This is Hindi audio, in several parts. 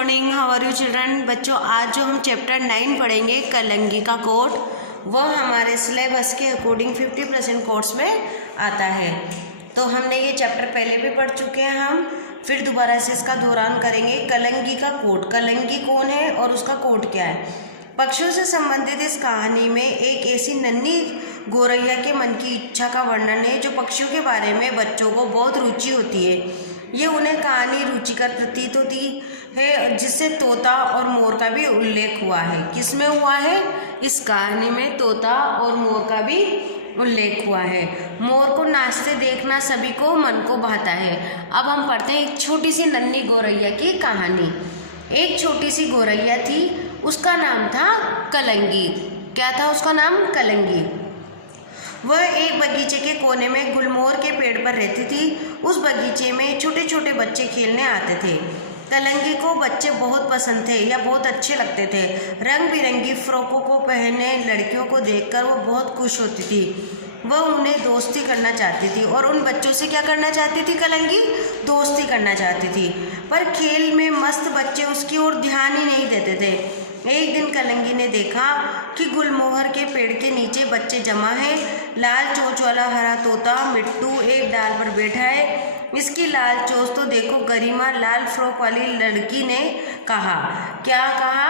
Morning, how are you children. बच्चों, आज जो हम चैप्टर 9 पढ़ेंगे कलंगी का कोड, वह हमारे सिलेबस के अकॉर्डिंग 50% कोर्स में आता है। तो हमने ये चैप्टर पहले भी पढ़ चुके हैं, हम फिर दोबारा से इसका दोहरान करेंगे। कलंगी का कोड, कलंगी कौन है और उसका कोड क्या है। पक्षियों से संबंधित इस कहानी में एक ऐसी नन्ही गौरैया के मन की इच्छा का वर्णन है जो पक्षियों के बारे में बच्चों को बहुत रुचि होती है। ये उन्हें कहानी रुचिकर प्रतीत होती है, जिससे तोता और मोर का भी उल्लेख हुआ है। किसमें हुआ है? इस कहानी में तोता और मोर का भी उल्लेख हुआ है। मोर को नाचते देखना सभी को मन को भाता है। अब हम पढ़ते हैं एक छोटी सी नन्ही गौरैया की कहानी। एक छोटी सी गौरैया थी, उसका नाम था कलंगी। क्या था उसका नाम? कलंगी। वह एक बगीचे के कोने में गुलमोहर के पेड़ पर रहती थी। उस बगीचे में छोटे छोटे बच्चे खेलने आते थे। कलंगी को बच्चे बहुत पसंद थे या बहुत अच्छे लगते थे। रंग बिरंगी फ्रॉकों को पहने लड़कियों को देखकर वो बहुत खुश होती थी। वह उन्हें दोस्ती करना चाहती थी और उन बच्चों से क्या करना चाहती थी? कलंगी दोस्ती करना चाहती थी। पर खेल में मस्त बच्चे उसकी ओर ध्यान ही नहीं देते थे। एक दिन कलंगी ने देखा कि गुलमोहर के पेड़ के नीचे बच्चे जमा हैं। लाल चोंच वाला हरा तोता मिट्टू एक डाल पर बैठा है। इसकी लाल चोंच तो देखो गरिमा, लाल फ्रॉक वाली लड़की ने कहा। क्या कहा?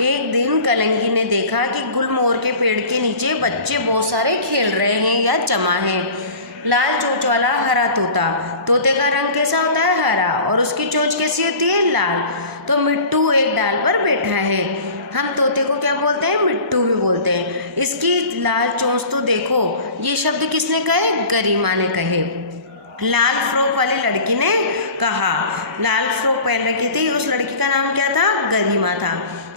एक दिन कलंगी ने देखा कि गुलमोहर के पेड़ के नीचे बच्चे बहुत सारे खेल रहे हैं या जमा हैं। लाल चोंच वाला हरा तोता, तोते का रंग कैसा होता है? हरा, और उसकी चोंच कैसी होती है? लाल। तो मिट्टू एक डाल पर बैठा है। हम तोते को क्या बोलते हैं? मिट्टू भी बोलते हैं। इसकी लाल चोंच तो देखो। ये शब्द किसने कहे? गरिमा ने कहे। लाल फ्रॉक वाली लड़की ने कहा। लाल फ्रॉक पहन रखी थी, उस लड़की का नाम क्या था? गरिमा था।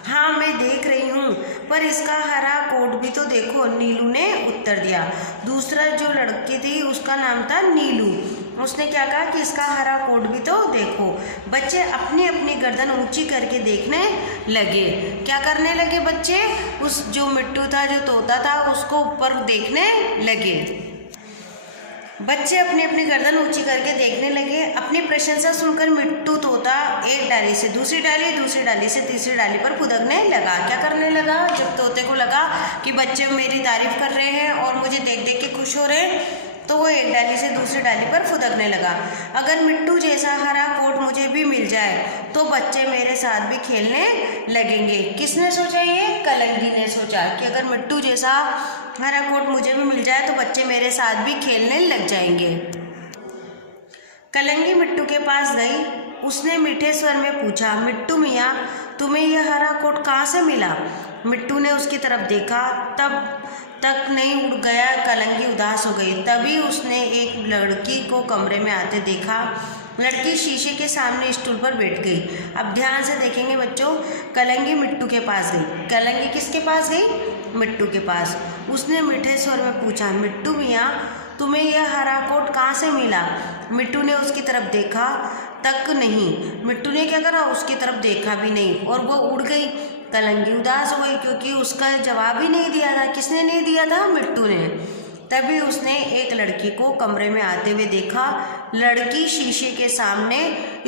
हाँ, मैं देख रही हूँ, पर इसका हरा कोट भी तो देखो, नीलू ने उत्तर दिया। दूसरा जो लड़की थी उसका नाम था नीलू। उसने क्या कहा कि इसका हरा कोट भी तो देखो। बच्चे अपनी अपनी गर्दन ऊंची करके देखने लगे। क्या करने लगे बच्चे? उस जो मिट्टू था, जो तोता था, उसको ऊपर देखने लगे। बच्चे अपनी अपनी गर्दन ऊंची करके देखने लगे। अपनी प्रशंसा सुनकर मिट्टू तोता एक डाली से दूसरी डाली, दूसरी डाली से तीसरी डाली पर फुदकने लगा। क्या करने लगा? जब तोते को लगा कि बच्चे मेरी तारीफ कर रहे हैं और मुझे देख देख के खुश हो रहे हैं, तो वो एक डाली से दूसरी डाली पर फुदकने लगा। अगर मिट्टू जैसा हरा कोट मुझे भी मिल जाए तो बच्चे मेरे साथ भी खेलने लगेंगे। किसने सोचा? ये कलंगी ने सोचा कि अगर मिट्टू जैसा हरा कोट मुझे भी मिल जाए तो बच्चे मेरे साथ भी खेलने लग जाएंगे। कलंगी मिट्टू के पास गई। उसने मीठे स्वर में पूछा, मिट्टू मियाँ, तुम्हें यह हरा कोट कहाँ से मिला? मिट्टू ने उसकी तरफ देखा, तब तक नहीं उड़ गया। कलंगी उदास हो गई। तभी उसने एक लड़की को कमरे में आते देखा। लड़की शीशे के सामने स्टूल पर बैठ गई। अब ध्यान से देखेंगे बच्चों। कलंगी मिट्टू के पास गई। कलंगी किसके पास गई? मिट्टू के पास। उसने मीठे स्वर में पूछा, मिट्टू मियाँ, तुम्हें यह हरा कोट कहाँ से मिला? मिट्टू ने उसकी तरफ देखा तक नहीं। मिट्टू ने क्या करा? उसकी तरफ देखा भी नहीं और वो उड़ गई। कलंगी उदास हो गई क्योंकि उसका जवाब ही नहीं दिया था। किसने नहीं दिया था? मिट्टू ने। तभी उसने एक लड़की को कमरे में आते हुए देखा। लड़की शीशे के सामने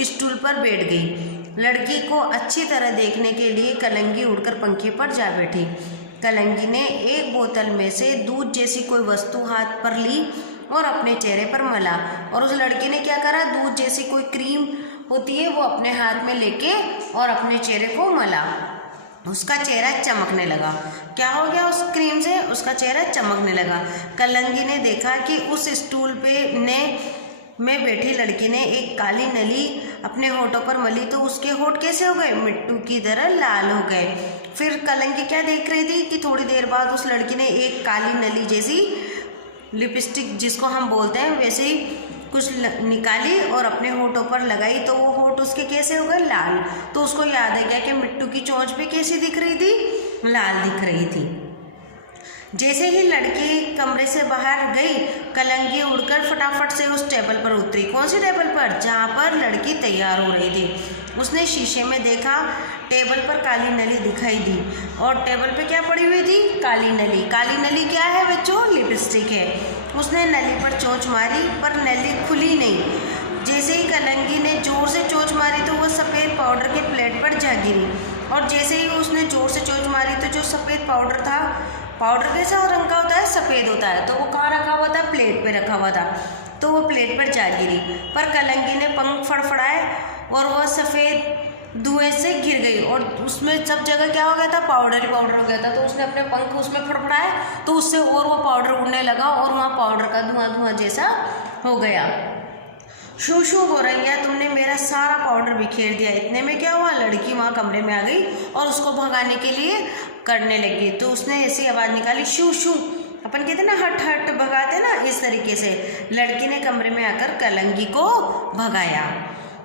स्टूल पर बैठ गई। लड़की को अच्छी तरह देखने के लिए कलंगी उड़कर पंखे पर जा बैठी। कलंगी ने एक बोतल में से दूध जैसी कोई वस्तु हाथ पर ली और अपने चेहरे पर मला। और उस लड़की ने क्या करा? दूध जैसी कोई क्रीम होती है वो अपने हाथ में लेके और अपने चेहरे को मला। उसका चेहरा चमकने लगा। क्या हो गया उस क्रीम से? उसका चेहरा चमकने लगा। कलंगी ने देखा कि उस स्टूल पे में बैठी लड़की ने एक काली नली अपने होठों पर मली, तो उसके होठ कैसे हो गए? मिट्टू की तरह लाल हो गए। फिर कलंगी क्या देख रही थी कि थोड़ी देर बाद उस लड़की ने एक काली नली जैसी लिपस्टिक, जिसको हम बोलते हैं, वैसे ही कुछ निकाली और अपने होठों पर लगाई, तो वो होठ उसके कैसे हो गए? लाल। तो उसको याद है क्या कि मिट्टू की चोंच भी कैसी दिख रही थी? लाल दिख रही थी। जैसे ही लड़की कमरे से बाहर गई, कलंगी उड़कर फटाफट से उस टेबल पर उतरी। कौन सी टेबल पर? जहाँ पर लड़की तैयार हो रही थी। उसने शीशे में देखा, टेबल पर काली नली दिखाई दी और टेबल पे क्या पड़ी हुई थी? काली नली। काली नली क्या है बच्चों? लिपस्टिक है। उसने नली पर चोंच मारी पर नली खुली नहीं। जैसे ही कलंगी ने जोर से चोंच मारी तो वो सफ़ेद पाउडर के प्लेट पर जा गिरी और जैसे ही उसने जोर से चोंच मारी तो जो सफ़ेद पाउडर था, पाउडर कैसा रंग का होता है, सफ़ेद होता है, तो वो कहाँ रखा हुआ था, प्लेट पे रखा हुआ था, तो वो प्लेट पर जा गिरी। पर कलंगी ने पंख फड़फड़ाए और वह सफ़ेद धुएं से गिर गई और उसमें सब जगह क्या हो गया था, पाउडर ही पाउडर हो गया था। तो उसने अपने पंख उसमें फड़फड़ाए तो उससे और वो पाउडर उड़ने लगा और वहाँ पाउडर का धुआं धुआं जैसा हो गया। शू शू हो रही है, तुमने मेरा सारा पाउडर बिखेर दिया। इतने में क्या हुआ, लड़की वहाँ कमरे में आ गई और उसको भगाने के लिए करने लगी। तो उसने ऐसी आवाज़ निकाली, शू शू, अपन कहते ना हट हट भगाते ना, इस तरीके से लड़की ने कमरे में आकर कलंगी को भगाया।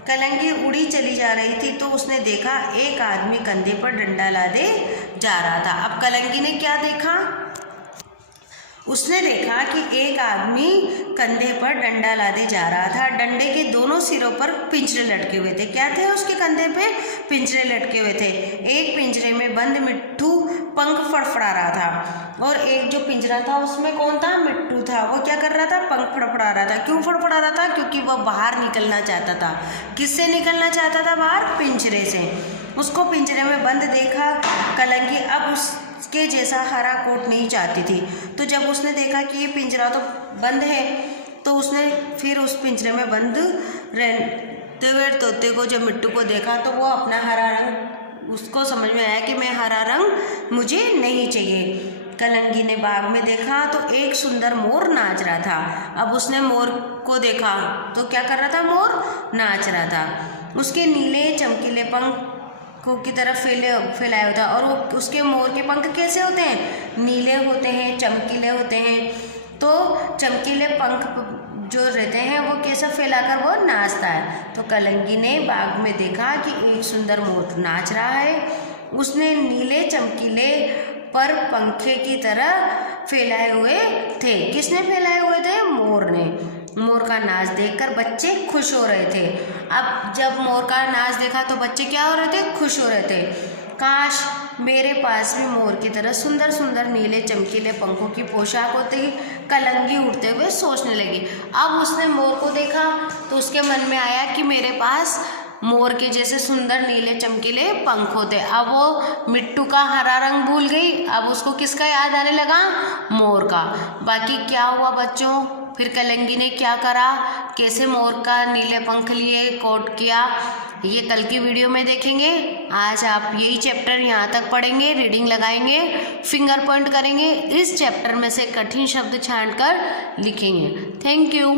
कलंगी उड़ी चली जा रही थी तो उसने देखा एक आदमी कंधे पर डंडा लादे जा रहा था। अब कलंगी ने क्या देखा, उसने देखा कि एक आदमी कंधे पर डंडा लादे जा रहा था। डंडे के दोनों सिरों पर पिंजरे लटके हुए थे। क्या थे उसके कंधे पे, पिंजरे लटके हुए थे। एक पिंजरे में बंद मिट्ठू पंख फड़फड़ा रहा था और एक जो पिंजरा था उसमें कौन था, मिट्ठू था। वो क्या कर रहा था, पंख फड़फड़ा रहा था। क्यों फड़फड़ा रहा था, क्योंकि वह बाहर निकलना चाहता था। किससे निकलना चाहता था बाहर, पिंजरे से। उसको पिंजरे में बंद देखा कलंगी अब उसके जैसा हरा कोट नहीं चाहती थी। तो जब उसने देखा कि ये पिंजरा तो बंद है तो उसने फिर उस पिंजरे में बंद रहते हुए तोते को, जब मिट्टू को देखा तो वो अपना हरा रंग, उसको समझ में आया कि मैं हरा रंग मुझे नहीं चाहिए। कलंगी ने बाग में देखा तो एक सुंदर मोर नाच रहा था। अब उसने मोर को देखा तो क्या कर रहा था, मोर नाच रहा था। उसके नीले चमकीले पंख की तरफ फैलाया होता है और वो उसके मोर के पंख कैसे होते हैं, नीले होते हैं, चमकीले होते हैं। तो चमकीले पंख जो रहते हैं वो कैसा फैलाकर वो नाचता है। तो कलंगी ने बाग में देखा कि एक सुंदर मोर नाच रहा है। उसने नीले चमकीले पर पंखे की तरह फैलाए हुए थे। किसने फैलाए हुए थे, मोर ने। मोर का नाच देखकर बच्चे खुश हो रहे थे। अब जब मोर का नाच देखा तो बच्चे क्या हो रहे थे, खुश हो रहे थे। काश मेरे पास भी मोर की तरह सुंदर सुंदर नीले चमकीले पंखों की पोशाक होती। कलंगी उड़ते हुए सोचने लगी। अब उसने मोर को देखा तो उसके मन में आया कि मेरे पास मोर के जैसे सुंदर नीले चमकीले पंख होते। अब वो मिट्टू का हरा रंग भूल गई, अब उसको किसका याद आने लगा, मोर का। बाकी क्या हुआ बच्चों, फिर कलंगी ने क्या करा, कैसे मोर का नीले पंख लिए कोट किया, ये कल की वीडियो में देखेंगे। आज आप यही चैप्टर यहाँ तक पढ़ेंगे, रीडिंग लगाएंगे, फिंगर पॉइंट करेंगे, इस चैप्टर में से कठिन शब्द छांट कर लिखेंगे। Thank you.